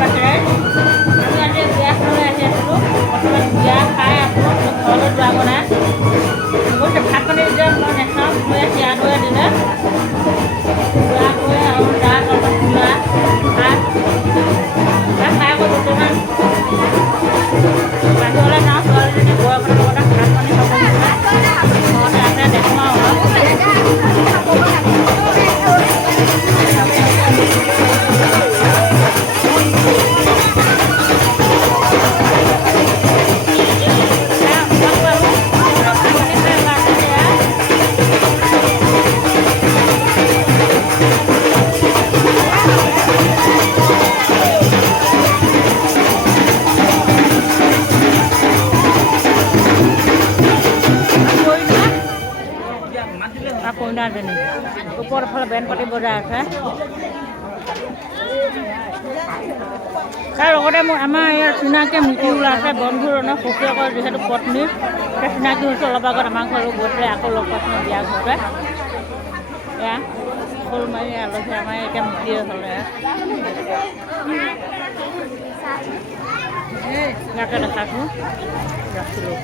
বাহিৰে আমি আজি বিয়া খাবলৈ আহি আছিলোঁ প্ৰথমে বিয়া খাই আকৌ ঘৰলৈ যোৱা বনাই গৈছে ভাত পানী যে মই নাখাওঁ মই চিৰা দৈ দিলে যোৱা গৈ আৰু দাগ অলপ খোলা ভাত খাই আকৌ বৰ্তমান বাহিৰলৈ যাওঁ ছোৱালীজনী বয়সৰ লগতে ভাত পানী খাব ঘৰতে আছে দেখোঁ আৰু কইনাজনী ওপৰৰ ফালে বেণ্ড পাতি বজাই আছে তাৰ লগতে আমাৰ ইয়াৰ চিনাকি মিটিং ওলাইছে বন্ধুজনৰ সখীয়েকৰ যিহেতু পত্নী এতিয়া চিনাকি হৈছে অলপ আগত আমাৰ ঘৰলৈ গৈ পেলাই আকৌ লগ পাইছোঁ বিয়া ঘৰতে এয়া সৰু মাৰি আলহী আমাৰ এতিয়া মিটিয়ে হ'লে ইয়াকে দেখাইছোঁ ৰাখিলোঁ